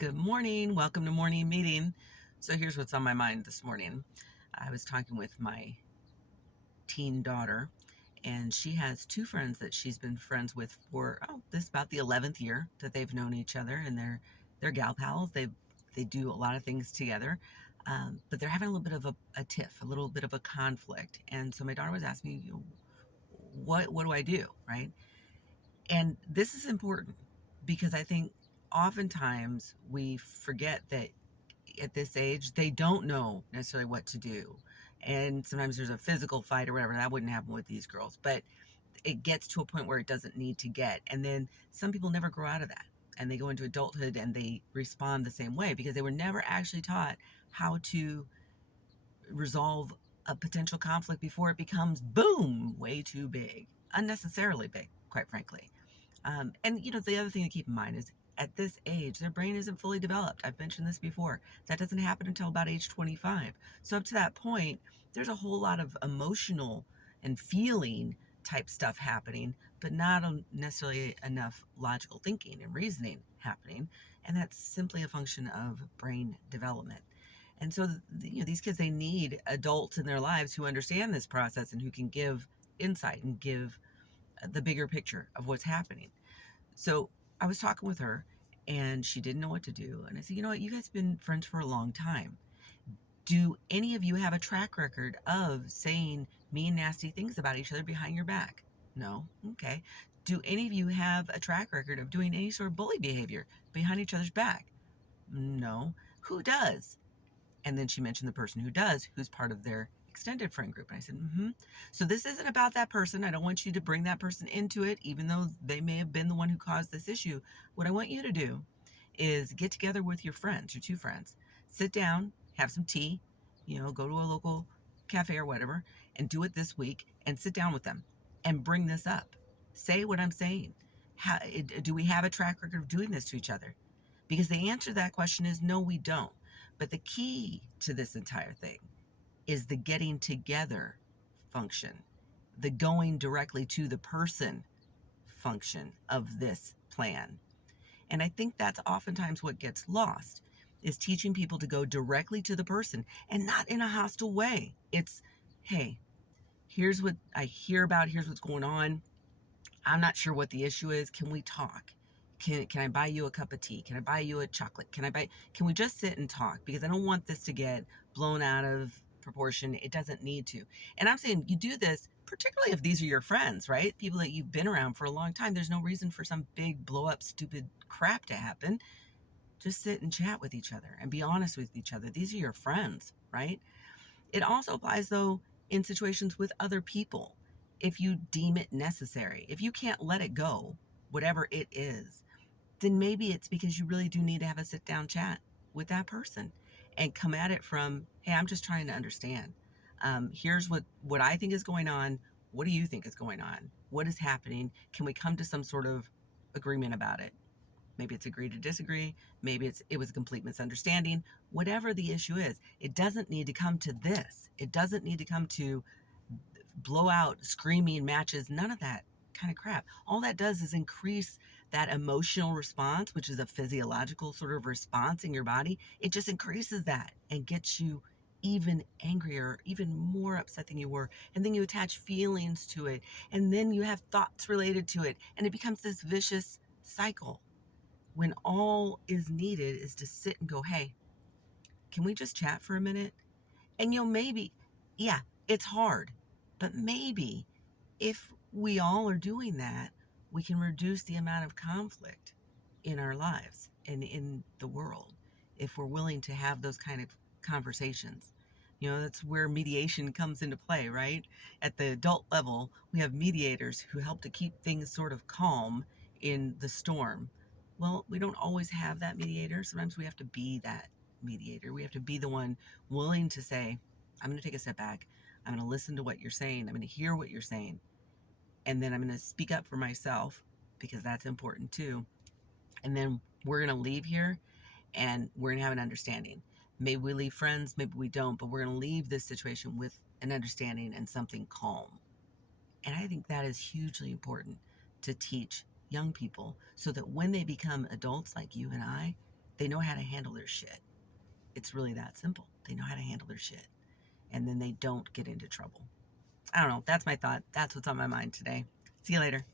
Good morning. Welcome to morning meeting. So here's what's on my mind this morning. I was talking with my teen daughter, and she has two friends that she's been friends with for this about the 11th year that they've known each other, and they're gal pals. They do a lot of things together, but they're having a little bit of a tiff, a little bit of a conflict. And so my daughter was asking me, what do I do, right? And this is important because I think oftentimes we forget that at this age, they don't know necessarily what to do. And sometimes there's a physical fight or whatever. That wouldn't happen with these girls, but it gets to a point where it doesn't need to get. And then some people never grow out of that. And they go into adulthood and they respond the same way because they were never actually taught how to resolve a potential conflict before it becomes, boom, way too big, unnecessarily big, quite frankly. And the other thing to keep in mind is at this age, their brain isn't fully developed. I've mentioned this before. That doesn't happen until about age 25. So up to that point, there's a whole lot of emotional and feeling type stuff happening, but not necessarily enough logical thinking and reasoning happening. And that's simply a function of brain development. And so, these kids, they need adults in their lives who understand this process and who can give insight and give the bigger picture of what's happening. So I was talking with her and she didn't know what to do. And I said, you know what? You guys have been friends for a long time. Do any of you have a track record of saying mean, nasty things about each other behind your back? No. Okay. Do any of you have a track record of doing any sort of bully behavior behind each other's back? No. Who does? And then she mentioned the person who does, who's part of their extended friend group. And I said, So this isn't about that person. I don't want you to bring that person into it, even though they may have been the one who caused this issue. What I want you to do is get together with your friends, your two friends, sit down, have some tea, go to a local cafe or whatever, and do it this week and sit down with them and bring this up. Say what I'm saying. Do we have a track record of doing this to each other? Because the answer to that question is no, we don't. But the key to this entire thing is the getting together function, the going directly to the person function of this plan. And I think that's oftentimes what gets lost is teaching people to go directly to the person and not in a hostile way. It's, hey, here's what I hear about, here's what's going on. I'm not sure what the issue is. Can we talk? Can I buy you a cup of tea? Can I buy you a chocolate? Can we just sit and talk? Because I don't want this to get blown out of proportion. It doesn't need to. And I'm saying you do this, particularly if these are your friends, right? People that you've been around for a long time. There's no reason for some big blow up, stupid crap to happen. Just sit and chat with each other and be honest with each other. These are your friends, right? It also applies, though, in situations with other people. If you deem it necessary, if you can't let it go, whatever it is, then maybe it's because you really do need to have a sit down chat with that person and come at it from, hey, I'm just trying to understand. Here's what I think is going on. What do you think is going on? What is happening? Can we come to some sort of agreement about it? Maybe it's agree to disagree. Maybe it was a complete misunderstanding. Whatever the issue is, it doesn't need to come to this. It doesn't need to come to blowout screaming matches. None of that kind of crap. All that does is increase that emotional response, which is a physiological sort of response in your body. It just increases that and gets you even angrier, even more upset than you were. And then you attach feelings to it. And then you have thoughts related to it. And it becomes this vicious cycle when all is needed is to sit and go, hey, can we just chat for a minute? And maybe, yeah, it's hard, but maybe if we all are doing that, we can reduce the amount of conflict in our lives and in the world if we're willing to have those kind of conversations. That's where mediation comes into play, right? At the adult level, we have mediators who help to keep things sort of calm in the storm. Well, we don't always have that mediator. Sometimes we have to be that mediator. We have to be the one willing to say, I'm going to take a step back. I'm going to listen to what you're saying. I'm going to hear what you're saying. And then I'm going to speak up for myself because that's important too. And then we're going to leave here and we're going to have an understanding. Maybe we leave friends, maybe we don't, but we're going to leave this situation with an understanding and something calm. And I think that is hugely important to teach young people so that when they become adults like you and I, They know how to handle their shit. It's really that simple. They know how to handle their shit. And then they don't get into trouble. I don't know. That's my thought. That's what's on my mind today. See you later.